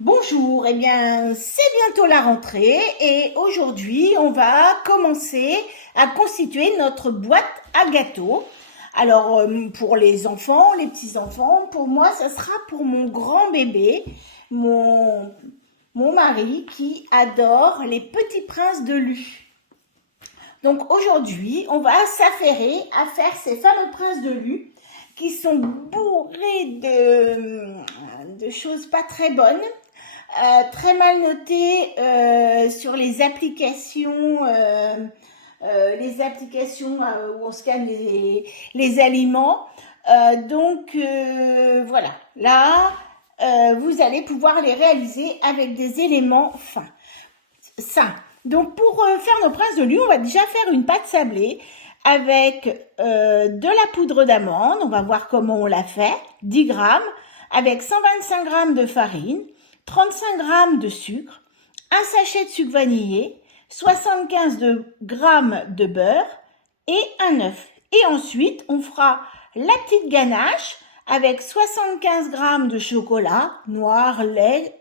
Bonjour, eh bien c'est bientôt la rentrée et aujourd'hui on va commencer à constituer notre boîte à gâteaux. Alors pour les enfants, les petits-enfants, pour moi ça sera pour mon grand bébé, mon, mon mari qui adore les petits princes de Lu. Donc aujourd'hui on va s'affairer à faire ces fameux princes de Lu qui sont bourrés de choses pas très bonnes. Très mal noté sur les applications où on scanne les aliments. Voilà, là, vous allez pouvoir les réaliser avec des éléments sains. Donc pour faire nos princes de Lu, on va déjà faire une pâte sablée avec de la poudre d'amande. On va voir comment on la fait, 10 grammes, avec 125 grammes de farine, 35 grammes de sucre, un sachet de sucre vanillé, 75 grammes de beurre et un œuf. Et ensuite, on fera la petite ganache avec 75 grammes de chocolat, noir, lait,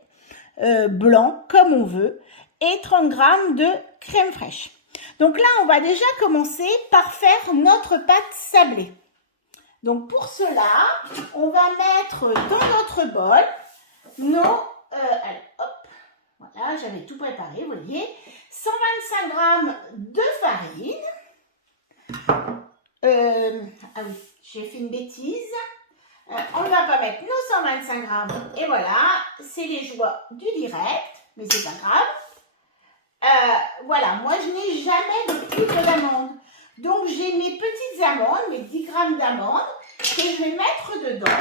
blanc, comme on veut, et 30 grammes de crème fraîche. Donc là, on va déjà commencer par faire notre pâte sablée. Donc pour cela, on va mettre dans notre bol allez, hop, voilà, j'avais tout préparé, vous voyez, 125 grammes de farine. Ah oui, j'ai fait une bêtise. On ne va pas mettre nos 125 grammes. Et voilà, c'est les joies du direct, mais c'est pas grave. Voilà, moi je n'ai jamais de poudre d'amande. Donc j'ai mes petites amandes, mes 10 grammes d'amandes, que je vais mettre dedans.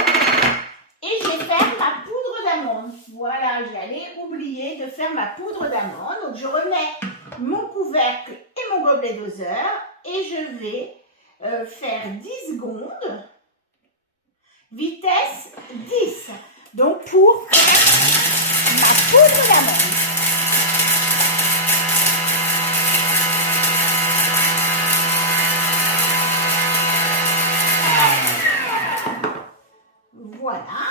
Et je vais faire ma poudre d'amande. Voilà, j'allais oublier de faire ma poudre d'amande. Donc je remets mon couvercle et mon gobelet doseur. Et je vais faire 10 secondes. Vitesse 10. Donc pour ma poudre d'amande. Voilà.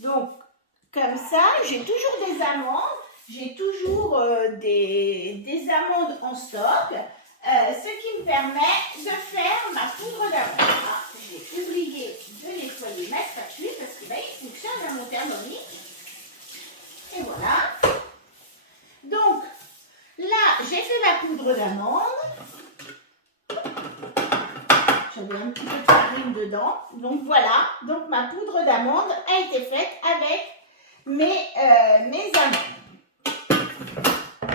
Donc, comme ça, j'ai toujours des amandes. J'ai toujours des amandes en stock. Ce qui me permet de faire ma poudre d'amande. Ah, j'ai oublié de nettoyer ma spatule parce que là, il fonctionne à mon thermomètre. Et voilà. Donc, là, j'ai fait ma poudre d'amande. J'avais un petit peu de farine dedans. Donc voilà, donc ma poudre d'amande a été faite avec mes amandes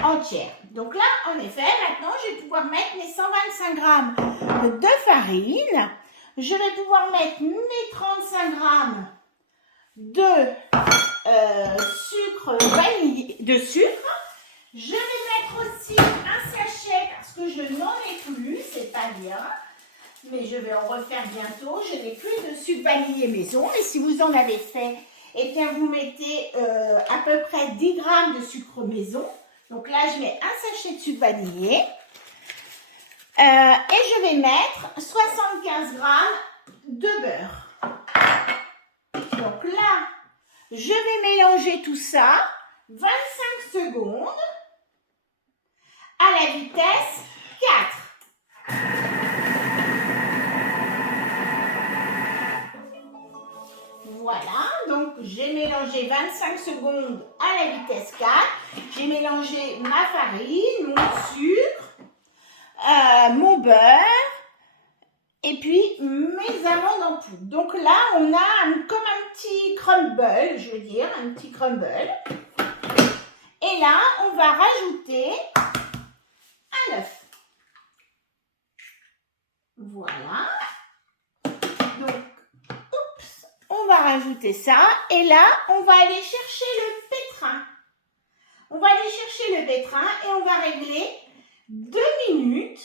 entières. Donc là, en effet, maintenant, je vais pouvoir mettre mes 125 grammes de farine. Je vais pouvoir mettre mes 35 grammes de sucre vanillé, de sucre. Je vais mettre aussi un sachet parce que je n'en ai plus, c'est pas bien. Mais je vais en refaire bientôt. Je n'ai plus de sucre vanillé maison. Mais si vous en avez fait, eh bien vous mettez à peu près 10 grammes de sucre maison. Donc là, je mets un sachet de sucre vanillé. Et je vais mettre 75 grammes de beurre. Donc là, je vais mélanger tout ça 25 secondes à la vitesse 4. Voilà, donc j'ai mélangé 25 secondes à la vitesse 4. J'ai mélangé ma farine, mon sucre, mon beurre et puis mes amandes en poudre. Donc là, on a comme un petit crumble, je veux dire, un petit crumble. Et là, on va rajouter un œuf. Voilà. Donc, on va rajouter ça et là, on va aller chercher le pétrin. On va aller chercher le pétrin et on va régler 2 minutes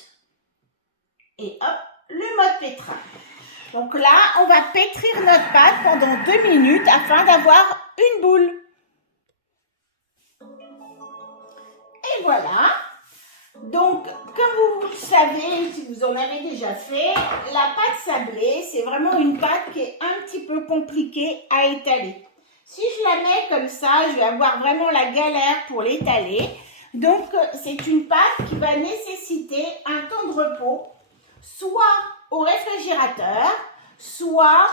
et hop, le mode pétrin. Donc là, on va pétrir notre pâte pendant 2 minutes afin d'avoir une boule. Et voilà. Donc, comme vous le savez, si vous en avez déjà fait, la pâte sablée, c'est vraiment une pâte qui est un petit peu compliquée à étaler. Si je la mets comme ça, je vais avoir vraiment la galère pour l'étaler. Donc, c'est une pâte qui va nécessiter un temps de repos, soit au réfrigérateur, soit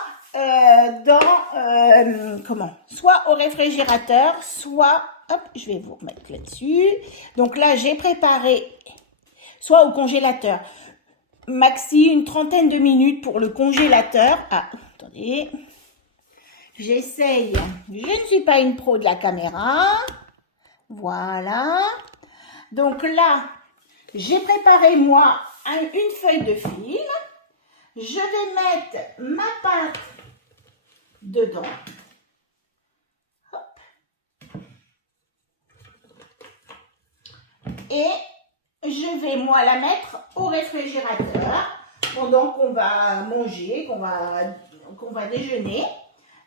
soit au réfrigérateur, soit, hop, je vais vous remettre là-dessus. Donc là, j'ai préparé, soit au congélateur. Maxi, une trentaine de minutes pour le congélateur. Ah, attendez. J'essaye. Je ne suis pas une pro de la caméra. Voilà. Donc là, j'ai préparé moi une feuille de film. Je vais mettre ma pâte dedans. Hop. Et je vais moi la mettre au réfrigérateur pendant qu'on va manger, qu'on va déjeuner.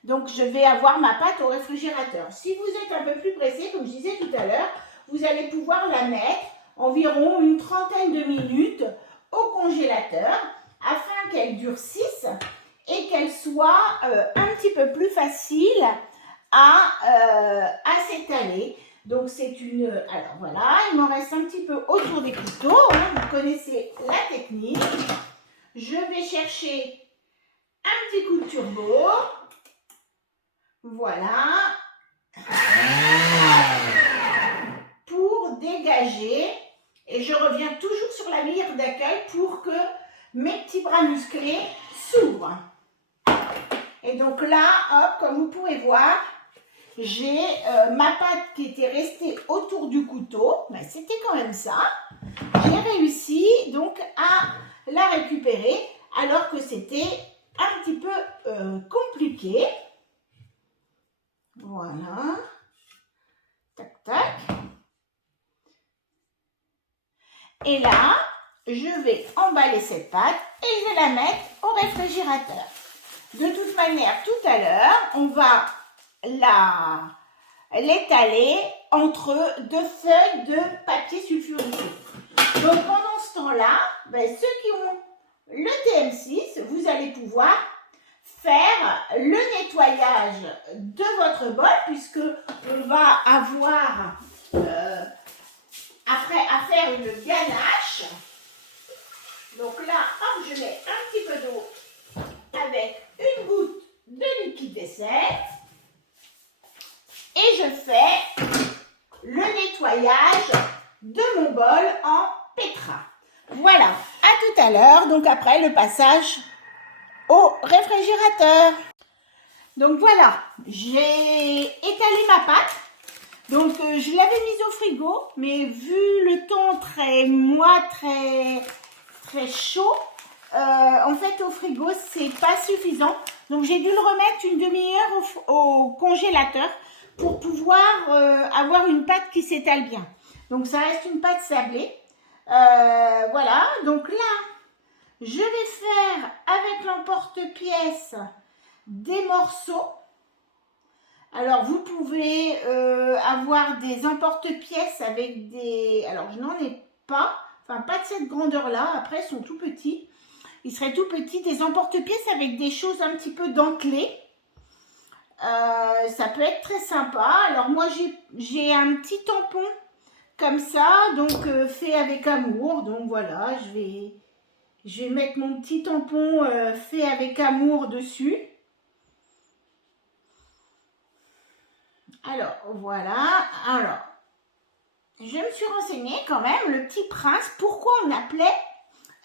Donc je vais avoir ma pâte au réfrigérateur. Si vous êtes un peu plus pressé, comme je disais tout à l'heure, vous allez pouvoir la mettre environ une trentaine de minutes au congélateur afin qu'elle durcisse et qu'elle soit un petit peu plus facile à s'étaler. Donc c'est une... Alors voilà, il m'en reste un petit peu autour des couteaux. Hein, vous connaissez la technique. Je vais chercher un petit coup de turbo. Voilà. Pour dégager. Et je reviens toujours sur la mire d'accueil pour que mes petits bras musclés s'ouvrent. Et donc là, hop, comme vous pouvez voir, j'ai ma pâte qui était restée autour du couteau. Ben, c'était quand même ça. J'ai réussi donc à la récupérer alors que c'était un petit peu compliqué. Voilà. Tac, tac. Et là, je vais emballer cette pâte et je vais la mettre au réfrigérateur. De toute manière, tout à l'heure, on va l'étaler entre deux feuilles de papier sulfurisé. Donc, pendant ce temps-là, ben, ceux qui ont le TM6, vous allez pouvoir faire le nettoyage de votre bol puisque on va avoir après à faire une ganache. Donc là, hop, je mets un petit peu d'eau avec une goutte de liquide vaisselle et je fais le nettoyage de mon bol en pétrin. Voilà, à tout à l'heure, donc après le passage au réfrigérateur. Donc voilà, j'ai étalé ma pâte. Donc je l'avais mise au frigo, mais vu le temps très chaud, en fait au frigo c'est pas suffisant. Donc j'ai dû le remettre une demi-heure au congélateur pour pouvoir avoir une pâte qui s'étale bien. Donc ça reste une pâte sablée. Voilà, donc là je vais faire avec l'emporte-pièce des morceaux. Alors, vous pouvez avoir des emporte-pièces avec des... Alors, je n'en ai pas. Enfin, pas de cette grandeur-là. Après, ils sont tout petits. Ils seraient tout petits. Des emporte-pièces avec des choses un petit peu dentelées. Ça peut être très sympa. Alors, moi, j'ai un petit tampon comme ça. Donc, fait avec amour. Donc, voilà. Je vais mettre mon petit tampon fait avec amour dessus. Alors, voilà. Alors, je me suis renseignée quand même, le Petit Prince. Pourquoi on appelait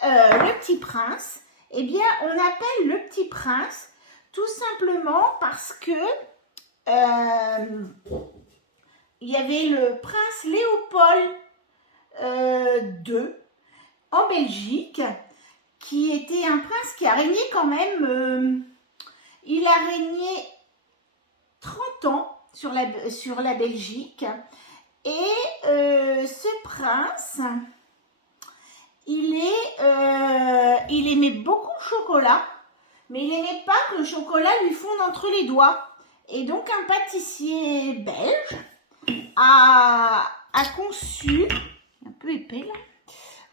le Petit Prince? Eh bien, on appelle le Petit Prince tout simplement parce que il y avait le prince Léopold II en Belgique, qui était un prince qui a régné quand même, il a régné 30 ans sur la Belgique. Et ce prince, il aimait beaucoup le chocolat, mais il n'aimait pas que le chocolat lui fonde entre les doigts. Et donc un pâtissier belge a conçu, un peu épais là,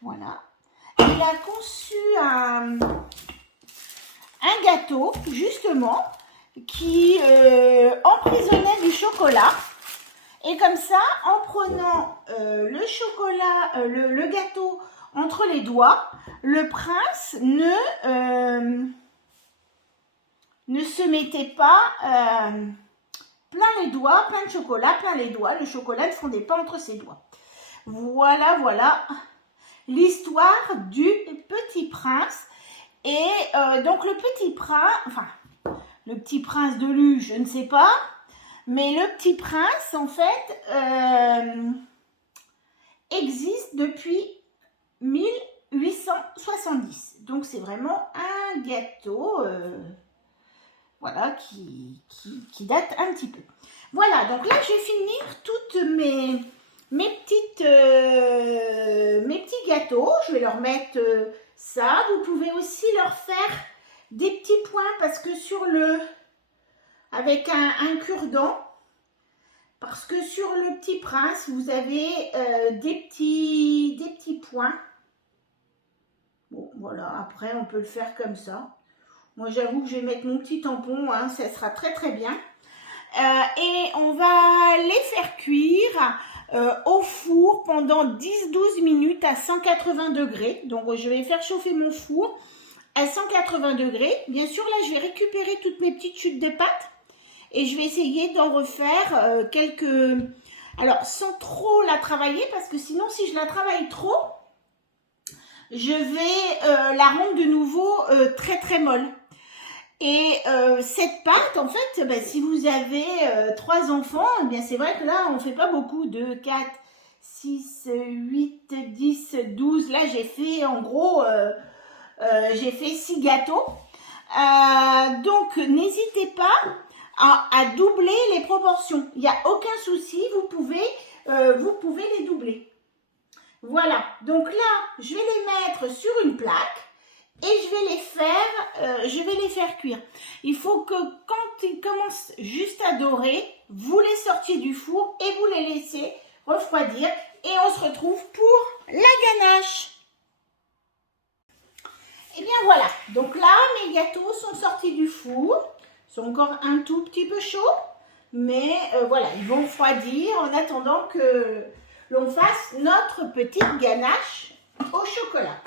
voilà, il a conçu un gâteau justement qui emprisonnait du chocolat. Et comme ça, en prenant le chocolat, le gâteau entre les doigts, le prince ne se mettait pas plein les doigts, plein de chocolat, plein les doigts. Le chocolat ne fondait pas entre ses doigts. Voilà, voilà l'histoire du Petit Prince. Et donc le Petit Prince, enfin le Petit Prince de Lu, je ne sais pas, mais le Petit Prince en fait existe depuis 1870. Donc c'est vraiment un gâteau voilà, qui date un petit peu. Voilà, donc là je vais finir toutes mes petits gâteaux. Je vais leur mettre ça. Vous pouvez aussi leur faire des petits points parce que avec un cure-dent, parce que sur le Petit Prince, vous avez des petits points. Bon, voilà, après on peut le faire comme ça. Moi j'avoue que je vais mettre mon petit tampon, hein, ça sera très très bien. Et on va les faire cuire au four pendant 10-12 minutes à 180 degrés. Donc je vais faire chauffer mon four à 180 degrés. Bien sûr, là je vais récupérer toutes mes petites chutes de pâte et je vais essayer d'en refaire quelques... Alors sans trop la travailler parce que sinon si je la travaille trop, je vais la rendre de nouveau très très molle. Et cette pâte, en fait, ben, si vous avez 3 enfants, eh bien c'est vrai que là, on ne fait pas beaucoup. 2, 4, 6, 8, 10, 12. Là, j'ai fait, en gros, j'ai fait 6 gâteaux. Donc, n'hésitez pas à doubler les proportions. Il n'y a aucun souci, vous pouvez les doubler. Voilà, donc là, je vais les mettre sur une plaque. Et je vais les faire cuire. Il faut que quand ils commencent juste à dorer, vous les sortiez du four et vous les laissez refroidir. Et on se retrouve pour la ganache. Et bien voilà, donc là mes gâteaux sont sortis du four. Ils sont encore un tout petit peu chauds. Mais voilà, ils vont refroidir en attendant que l'on fasse notre petite ganache au chocolat.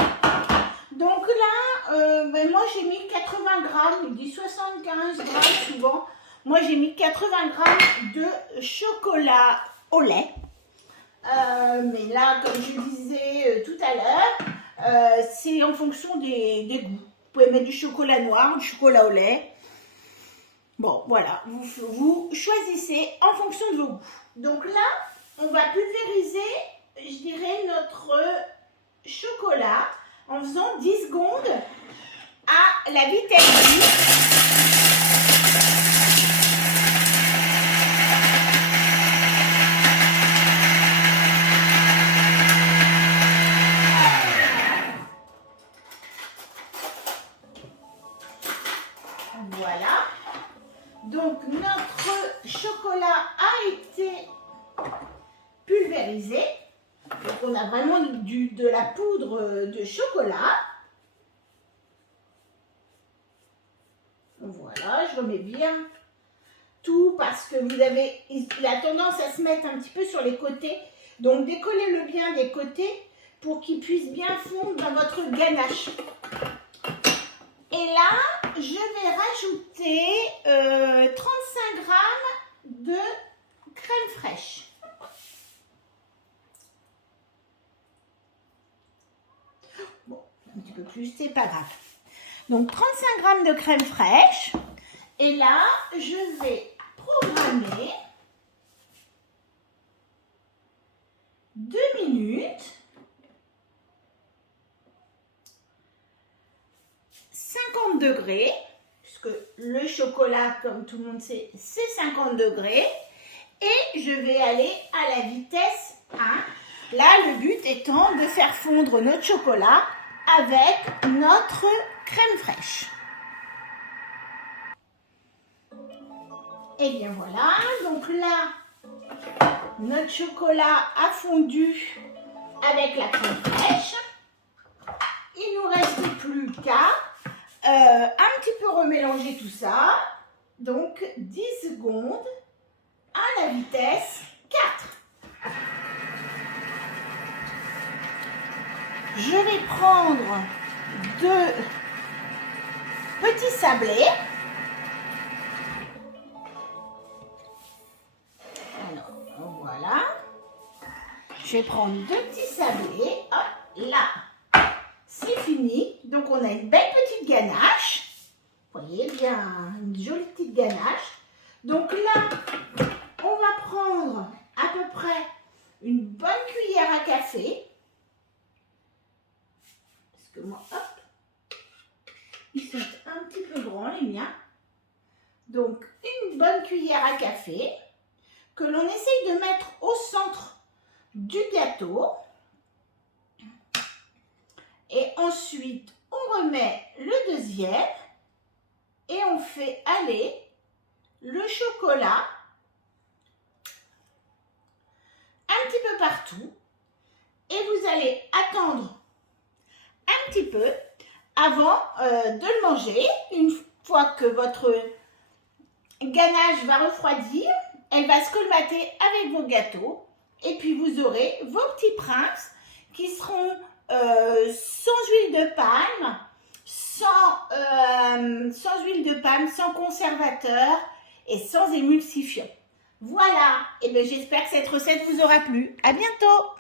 Donc là, ben moi j'ai mis 80 grammes, il dit 75 grammes souvent. Moi j'ai mis 80 grammes de chocolat au lait. Mais là, comme je disais tout à l'heure, c'est en fonction des goûts. Vous pouvez mettre du chocolat noir, du chocolat au lait. Bon, voilà, vous choisissez en fonction de vos goûts. Donc là, on va pulvériser, je dirais, notre chocolat en faisant 10 secondes à la vitesse 10. Voilà. Donc notre chocolat a été pulvérisé. Donc on a vraiment de la poudre de chocolat. Voilà, je remets bien tout parce que il a tendance à se mettre un petit peu sur les côtés. Donc décollez-le bien des côtés pour qu'il puisse bien fondre dans votre ganache. Et là, je vais rajouter 35 grammes de crème fraîche. Bon, un petit peu plus, c'est pas grave. Donc 35 grammes de crème fraîche. Et là, je vais programmer 2 minutes. 50 degrés, puisque le chocolat, comme tout le monde sait, c'est 50 degrés. Et je vais aller à la vitesse 1. Là, le but étant de faire fondre notre chocolat avec notre crème fraîche. Et bien voilà, donc là, notre chocolat a fondu avec la crème fraîche. Il ne nous reste plus qu'à un petit peu remélanger tout ça. donc 10 secondes à la vitesse 4. Je vais prendre 2 petits sablés. Alors, voilà. Je vais prendre 2 petits sablés. Hop, là. C'est fini. Donc, on a une belle petite ganache. Vous voyez bien, une jolie petite ganache. Donc là, on va prendre à peu près une bonne cuillère à café. Parce que moi, hop, ils sont un petit peu grands les miens. Donc, une bonne cuillère à café que l'on essaye de mettre au centre du gâteau. Et ensuite, on remet le deuxième et on fait aller le chocolat un petit peu partout. Et vous allez attendre un petit peu avant de le manger. Une fois que votre ganache va refroidir, elle va se colmater avec vos gâteaux. Et puis vous aurez vos petits princes qui seront sans huile de palme, sans huile de palme, sans conservateur et sans émulsifiant. Voilà, et bien j'espère que cette recette vous aura plu. À bientôt!